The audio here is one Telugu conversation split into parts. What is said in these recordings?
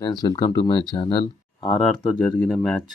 Friends, welcome to my channel. ఆర్ఆర్తో జరిగిన మ్యాచ్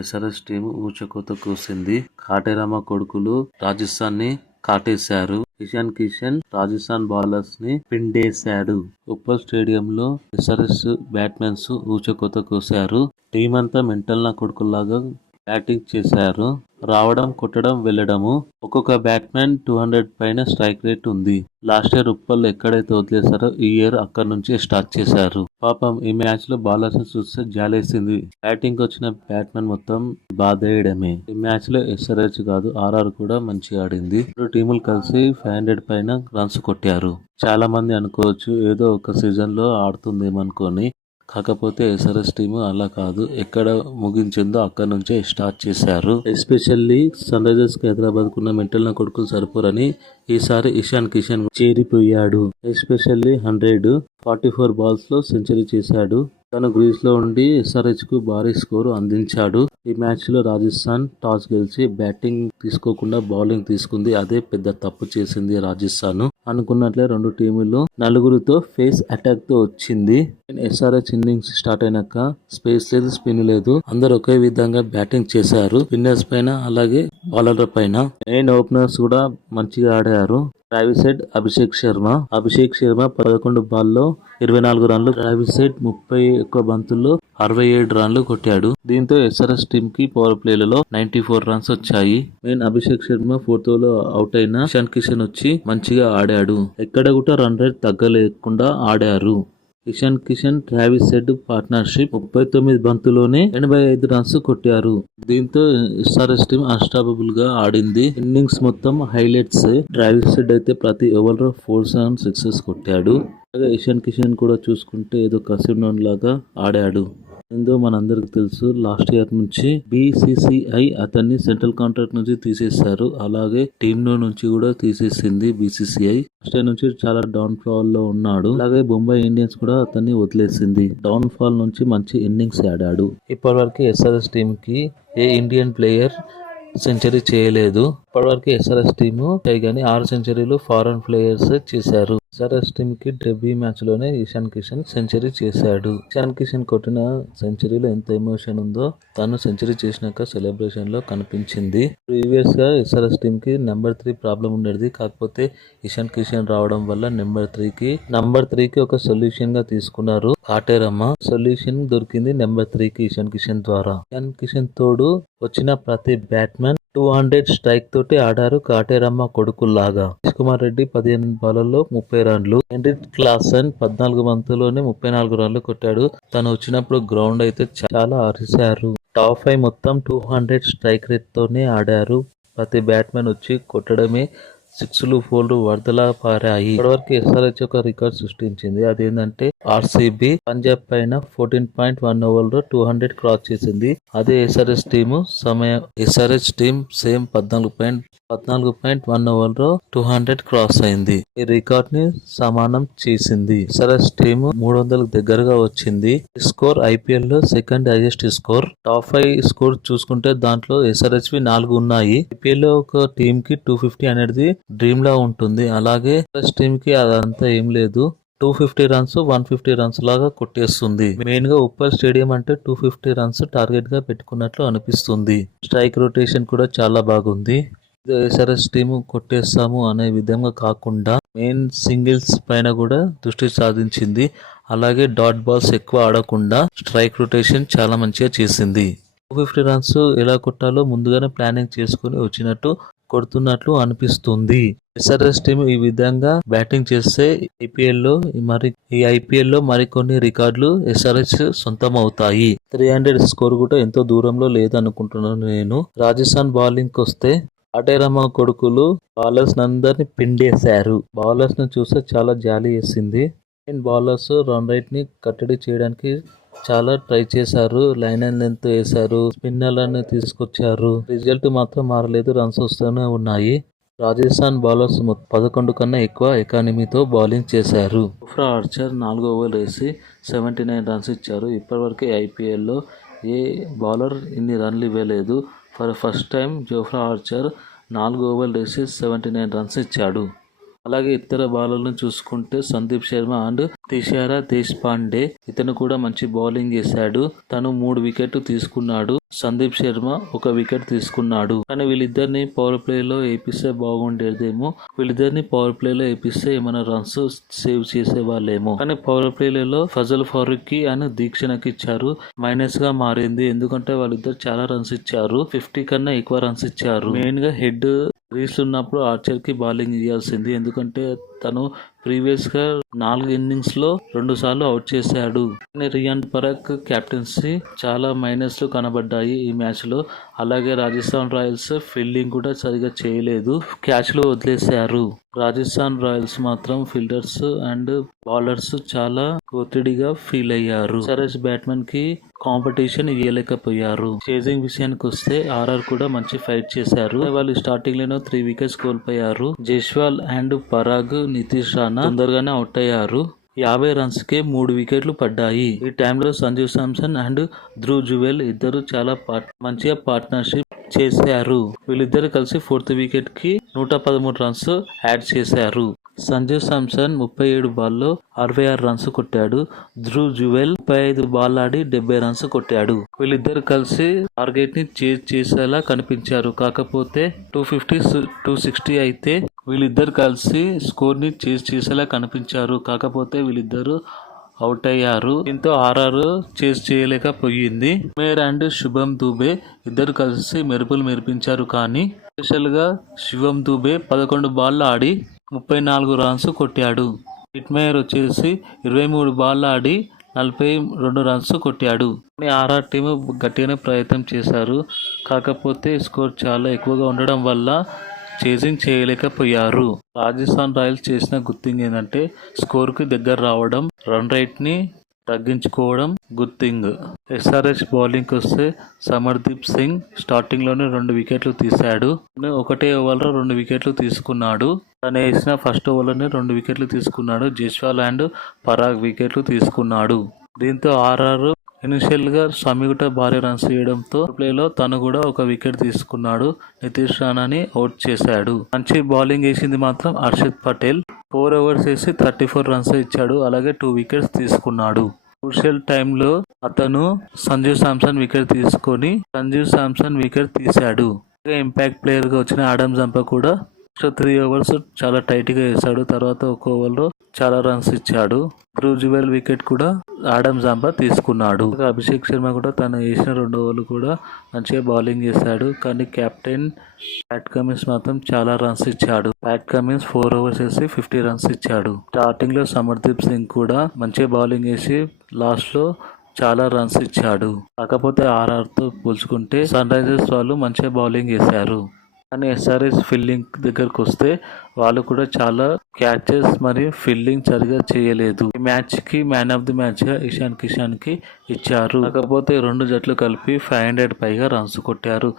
ఎస్ఆర్ఎస్ టీం ఊచకోత కూసింది. కాటేరామ కొడుకులు రాజస్థాన్ ని కాటేశారు. ఇషాన్ కిషన్ రాజస్థాన్ బౌలర్స్ ని పిండేశాడు. ఉప్పల్ స్టేడియంలో ఎస్ఆర్ఎస్ బ్యాట్స్మెన్స్ ఊచకోత కూశారు. టీం అంతా మెంటల్ నా కొడుకుల్లాగా బ్యాటింగ్ చేశారు. రావడం, కొట్టడం, వెళ్లడము. ఒక్కొక్క బ్యాట్స్మెన్ 200 పైన స్ట్రైక్ రేట్ ఉంది. లాస్ట్ ఇయర్ ఉప్పల్ ఎక్కడైతే వదిలేశారో ఈ ఇయర్ అక్కడ నుంచి స్టార్ట్ చేశారు. పాపం ఈ మ్యాచ్ లో బౌలర్స్ చూస్తే జాలేసింది. బ్యాటింగ్ వచ్చిన బ్యాట్స్మెన్ మొత్తం బాధేయడమే. ఈ మ్యాచ్ లో ఎస్ఆర్హెచ్ కాదు, ఆర్ఆర్ కూడా మంచిగా ఆడింది. రెండు టీములు కలిసి 500 పైన రన్స్ కొట్టారు. చాలా మంది అనుకోవచ్చు ఏదో ఒక సీజన్ లో ఆడుతుందేమనుకొని. కాకపోతే ఎస్ఆర్ఎస్ టీమ్ అలా కాదు, ఎక్కడ ముగించిందో అక్కడ నుంచే స్టార్ట్ చేశారు. ఎస్పెషల్లీ సన్ రైజర్స్ హైదరాబాద్ కున్న మెంటల్ నా కొడుకులు సరిపోరని ఈసారి ఇషాన్ కిషన్ చేరిపోయాడు. ఎస్పెషల్లీ 144 బాల్స్ లో సెంచరీ చేశాడు. తను గ్రీస్ లో ఉండి ఎస్ఆర్హెచ్ కు భారీ స్కోరు అందించాడు. ఈ మ్యాచ్ లో రాజస్థాన్ టాస్ గెలిచి బ్యాటింగ్ తీసుకోకుండా బౌలింగ్ తీసుకుంది. అదే పెద్ద తప్పు చేసింది రాజస్థాన్. అనుకున్నట్లే రెండు టీములు నలుగురితో ఫేస్ అటాక్ తో వచ్చింది. ఎస్ఆర్హెచ్ ఇన్నింగ్స్ స్టార్ట్ అయినాక స్పేస్ లేదు, స్పిన్ లేదు. అందరు ఒకే విధంగా బ్యాటింగ్ చేశారు. స్పిన్నర్స్ పైన అలాగే బౌలర్ల పైన. మెయిన్ ఓపెనర్స్ కూడా మంచిగా ఆడారు. ట్రావిస్ హెడ్, అభిషేక్ శర్మ 11 బాల్లో 24 రన్లు. ట్రావిస్ హెడ్ 30 బంతుల్లో 67 రన్లు కొట్టాడు. దీంతో ఎస్ఆర్ఎస్ టీమ్ కి పవర్ ప్లేలలో 94 రన్స్ వచ్చాయి. మెయిన్ అభిషేక్ శర్మ 4th ఓవర్లో అవుట్ అయిన ఇషాన్ కిషన్ వచ్చి మంచిగా ఆడాడు. ఎక్కడ కూడా రన్ రేట్ తగ్గలేకుండా ఆడారు. Ishan Kishan, Travis head partnership 39 బంతుల్లోనే 85 runs కొట్టారు. దీంతో ఎస్ఆర్ఎస్ టీమ్ అన్స్టాపబుల్ గా ఆడింది. ఇన్నింగ్స్ మొత్తం హైలైట్స్. ట్రావిస్ హెడ్ అయితే ప్రతి ఓవర్ లో 4 సిక్సెస్ కొట్టాడు. అలాగే ఇషాన్ కిషన్ కూడా చూసుకుంటే ఏదో కసినోన్ లాగా ఆడాడు. ఏందో మనందరికి తెలుసు, లాస్ట్ ఇయర్ నుంచి బీసీసీఐ అతన్ని సెంట్రల్ కాంట్రాక్ట్ నుంచి తీసేశారు. అలాగే టీమ్ నుంచి కూడా తీసేసింది బీసీసీఐ. లాస్ట్ ఇయర్ నుంచి చాలా డౌన్ ఫాల్ లో ఉన్నాడు. అలాగే ముంబై ఇండియన్స్ కూడా అతన్ని వదిలేసింది. డౌన్ ఫాల్ నుంచి మంచి ఇన్నింగ్స్ ఆడాడు. ఇప్పటివరకు ఎస్ఆర్ఎస్ టీమ్ కి ఏ ఇండియన్ ప్లేయర్ సెంచరీ చేయలేదు. ఇప్పటివరకు ఎస్ఆర్ఎస్ టీమ్ కానీ 6 సెంచరీలు ఫారెన్ ప్లేయర్స్ చేశారు. ఎస్ఆర్ఎస్ టీమ్ కి డెబ్యూ మ్యాచ్ లోనే ఇషాన్ కిషన్ సెంచరీ చేశాడు. ఇషాన్ కిషన్ కొట్టిన సెంచరీలో ఎంత ఎమోషన్ ఉందో తను సెంచరీ చేసినాక సెలబ్రేషన్ లో కనిపించింది. ప్రీవియస్ గా ఎస్ఆర్ఎస్ టీమ్ కి నెంబర్ 3 ప్రాబ్లం ఉండేది. కాకపోతే ఇషాన్ కిషన్ రావడం వల్ల నెంబర్ 3 కి ఒక సొల్యూషన్ గా తీసుకున్నారు. కాటేరమ్మ సొల్యూషన్ దొరికింది నెంబర్ 3 కి ఇషాన్ కిషన్ ద్వారా. ఇషాన్ కిషన్ తోడు వచ్చిన ప్రతి బ్యాట్స్మెన్ 200 స్ట్రైక్ తోటి ఆడారు. కాటేరమ్మ కొడుకుల్లాగా. కుమార్ రెడ్డి 15 బాలలో 30 రన్లు. హెన్రిక్ క్లాసన్ 14 బంతుల్లోనే 34 రన్లు కొట్టాడు. తను వచ్చినప్పుడు గ్రౌండ్ అయితే చాలా అరిశారు. టాప్ 5 మొత్తం 200 స్ట్రైక్ రేట్ తోనే ఆడారు. ప్రతి బ్యాట్స్మెన్ వచ్చి కొట్టడమే. 6లు 4లు వరదలా పారాయి. ఇప్పటివరకు ఎస్ఆర్హెచ్ ఒక రికార్డ్ సృష్టించింది. అదేంటంటే ఆర్సీబీ పంజాబ్ పైన 14.1 ఓవర్లో 200 క్రాస్ చేసింది. అదే ఎస్ఆర్హెచ్ టీమ్ సేమ్ 14.1 ఓవర్లో 200 క్రాస్ అయింది. ఈ రికార్డ్ ని సమానం చేసింది. ఎస్ఆర్హెచ్ టీమ్ 300 దగ్గరగా వచ్చింది. స్కోర్ ఐపీఎల్ లో second highest score. Top 5 score చూసుకుంటే దాంట్లో ఎస్ఆర్హెచ్ 4 ఉన్నాయి. ఐపీఎల్ లో ఒక టీమ్ కి 250 అనేది డ్రీమ్ లా ఉంటుంది. అలాగే ఎస్ఆర్హెచ్ టీమ్ కి అదంతా ఏం లేదు. 250 రన్స్ 150 రన్స్ లాగా కొట్టేస్తుంది. మెయిన్ గా ఉప్పల్ స్టేడియం అంటే 250 రన్స్ టార్గెట్ గా పెట్టుకున్నట్లు అనిపిస్తుంది. స్ట్రైక్ రొటేషన్ కూడా చాలా బాగుంది. ఎస్ఆర్ఎస్ టీమ్ కొట్టేస్తాము అనే విధంగా కాకుండా మెయిన్ సింగిల్స్ పైన కూడా దృష్టి సాధించింది. అలాగే డాట్ బాల్స్ ఎక్కువ ఆడకుండా స్ట్రైక్ రొటేషన్ చాలా మంచిగా చేసింది. 250 రన్స్ ఎలా కొట్టాలో ముందుగానే ప్లానింగ్ చేసుకుని వచ్చినట్టు కొడుతున్నట్లు అనిపిస్తుంది. ఎస్ఆర్ఎస్ టీమ్ ఈ విధంగా బ్యాటింగ్ చేస్తే ఈ ఐపీఎల్ లో మరికొన్ని రికార్డులు ఎస్ఆర్హెచ్ సొంతం అవుతాయి. 300 స్కోర్ కూడా ఎంతో దూరంలో లేదనుకుంటున్నాను నేను. రాజస్థాన్ బౌలింగ్ వస్తే కాటేరమ్మ కొడుకులు బౌలర్స్ అందరిని పిండేశారు. బౌలర్స్ ని చూస్తే చాలా జాలి వేసింది. బౌలర్స్ రన్ రేట్ ని కట్టడి చేయడానికి చాలా ట్రై చేశారు. లైన్ అండ్ లెంత్ వేశారు. స్పిన్నర్లను తీసుకొచ్చారు. రిజల్ట్ మాత్రం మారలేదు. రన్స్ వస్తూనే ఉన్నాయి. రాజస్థాన్ బౌలర్స్ 11 కన్నా ఎక్కువ ఎకానమీతో బౌలింగ్ చేశారు. జోఫ్రా ఆర్చర్ 4 ఓవర్లు వేసి 79 రన్స్ ఇచ్చారు. ఇప్పటివరకు ఐపీఎల్ లో ఏ బౌలర్ ఇన్ని రన్లు ఇవ్వలేదు. ఫస్ట్ టైం జోఫ్రా ఆర్చర్ 4 ఓవర్లు వేసి 79 రన్స్ ఇచ్చాడు. అలాగే ఇతర బౌలర్లను చూసుకుంటే సందీప్ శర్మ అండ్ తిషారా దేశపాండే ఇతను కూడా మంచి బౌలింగ్ చేశాడు. తను 3 వికెట్లు తీసుకున్నాడు. సందీప్ శర్మ 1 వికెట్ తీసుకున్నాడు. కానీ వీళ్ళిద్దరిని పవర్ ప్లే లో వేపిస్తే బాగుండేదేమో. వీళ్ళిద్దరిని పవర్ ప్లే లో వేపిస్తే ఏమైనా రన్స్ సేవ్ చేసే వాళ్ళేమో. కానీ పవర్ ప్లే లో ఫజల్ ఫారూక్ కి అండ్ దీక్షణకి ఇచ్చారు. మైనస్ గా మారింది. ఎందుకంటే వాళ్ళిద్దరు చాలా రన్స్ ఇచ్చారు. 50 కన్నా ఎక్కువ రన్స్ ఇచ్చారు. మెయిన్ గా హెడ్ రీస్ ఉన్నప్పుడు ఆర్చర్ కి బౌలింగ్ ఇవ్వాల్సింది. ఎందుకంటే తను ప్రీవియస్ గా 4 ఇన్నింగ్స్ లో 2 సార్లు అవుట్ చేశాడు. రియాన్ పరాగ్ కెప్టెన్సీ చాలా మైనస్ లు కనబడ్డాయి ఈ మ్యాచ్ లో. అలాగే రాజస్థాన్ రాయల్స్ ఫీల్డింగ్ కూడా సరిగా చేయలేదు. క్యాచ్ లో వదిలేశారు. రాజస్థాన్ రాయల్స్ మాత్రం ఫీల్డర్స్ అండ్ బౌలర్స్ చాలా ఒత్తిడిగా ఫీల్ అయ్యారు. సరేస్ బ్యాట్స్మెన్ కి కాంపిటీషన్ ఇవ్వలేకపోయారు. చేజింగ్ విషయానికి వస్తే ఆర్ఆర్ కూడా మంచి ఫైట్ చేశారు. వాళ్ళు స్టార్టింగ్ లోనే 3 వికెట్స్ కోల్పోయారు. జైస్వాల్ అండ్ పరాగ్, నితీష్ రాణా తొందరగానే అవుట్ అయ్యారు. 50 రన్స్ కే 3 వికెట్లు పడ్డాయి. ఈ టైంలో సంజు శాంసన్ అండ్ ధ్రువ్ జువెల్ ఇద్దరు చాలా మంచిగా పార్ట్నర్షిప్ చేశారు. వీళ్ళిద్దరు కలిసి 4th వికెట్ కి 113 రన్స్ యాడ్ చేశారు. సంజు శాంసన్ 37 బాల్లో 66 రన్స్ కొట్టాడు. ధ్రువ్ జువెల్ 35 బాల్ ఆడి 70 రన్స్ కొట్టాడు. వీళ్ళిద్దరు కలిసి టార్గెట్ ని చేసేలా కనిపించారు. కాకపోతే 250, 260 అయితే వీళ్ళిద్దరు కలిసి స్కోర్ ని చేసేలా కనిపించారు. కాకపోతే వీళ్ళిద్దరు అవుట్ అయ్యారు. దీంతో ఆర్ఆర్ చేయలేకపోయింది. మేర్ అండ్ శుభం దుబే ఇద్దరు కలిసి మెరుపులు మెరిపించారు. కానీ స్పెషల్ గా శుభం దుబే 11 బాల్ ఆడి 34 రన్స్ కొట్టాడు. హిట్మేయర్ వచ్చేసి 23 బాల్ ఆడి 42 రన్స్ కొట్టాడు. ఆర్ఆర్ టీం గట్టిగానే ప్రయత్నం చేశారు. కాకపోతే స్కోర్ చాలా ఎక్కువగా ఉండడం వల్ల చేజింగ్ చేయలేకపోయారు. రాజస్థాన్ రాయల్స్ చేసిన గుడ్ థింగ్ ఏంటంటే స్కోర్ కి దగ్గర రావడం, రన్ రేట్ ని తగ్గించుకోవడం గుడ్ థింగ్. ఎస్ఆర్హెచ్ బౌలింగ్ వస్తే సమర్దీప్ సింగ్ స్టార్టింగ్ లోనే 2 వికెట్లు తీశాడు. ఒకటే ఓవర్ లో 2 వికెట్లు తీసుకున్నాడు. తను వేసిన ఫస్ట్ ఓవర్ లోనే 2 వికెట్లు తీసుకున్నాడు. జైస్వాల్ అండ్ పరాగ్ వికెట్లు తీసుకున్నాడు. దీంతో ఆర్ఆర్ ఇనిషియల్ గా సమీగుట భారీ రన్స్ చేయడంతో ప్లేలో తను కూడా 1 వికెట్ తీసుకున్నాడు. నితీష్ రాణాని అవుట్ చేశాడు. మంచి బౌలింగ్ వేసింది మాత్రం హర్షిత్ పటేల్. 4 overs వేసి 34 రన్స్ ఇచ్చాడు. అలాగే 2 వికెట్స్ తీసుకున్నాడు. క్రూషియల్ టైంలో అతను సంజు శాంసన్ వికెట్ తీశాడు. ఇంపాక్ట్ ప్లేయర్ గా వచ్చిన ఆడమ్ జంపా కూడా 3 overs చాలా టైట్ గా వేశాడు. తర్వాత 1 over లో చాలా రన్స్ ఇచ్చాడు. ధ్రువ్ జువెల్ వికెట్ కూడా ఆడమ్ జాంపా తీసుకున్నాడు. అభిషేక్ శర్మ కూడా తను వేసిన 2 ఓవర్లు కూడా మంచిగా బౌలింగ్ చేశాడు. కానీ కెప్టెన్ ప్యాట్ కమిన్స్ మాత్రం చాలా రన్స్ ఇచ్చాడు. ప్యాట్ కమిన్స్ 4 overs వేసి 50 రన్స్ ఇచ్చాడు. స్టార్టింగ్ లో సమర్దీప్ సింగ్ కూడా మంచిగా బౌలింగ్ వేసి లాస్ట్ లో చాలా రన్స్ ఇచ్చాడు. కాకపోతే ఆర్ఆర్ తో పోల్చుకుంటే సన్ రైజర్స్ వాళ్ళు మంచిగా బౌలింగ్ చేశారు. కానీ ఎస్ఆర్హెచ్ ఫీల్డింగ్ దగ్గరకు వస్తే వాళ్ళు కూడా చాలా క్యాచెస్ మరియు ఫీల్డింగ్ సరిగా చేయలేదు. ఈ మ్యాచ్ కి మ్యాన్ ఆఫ్ ది మ్యాచ్ గా ఇషాన్ కిషన్ కి ఇచ్చారు. కాకపోతే 2 జట్లు కలిపి 500 పైగా రన్స్ కొట్టారు.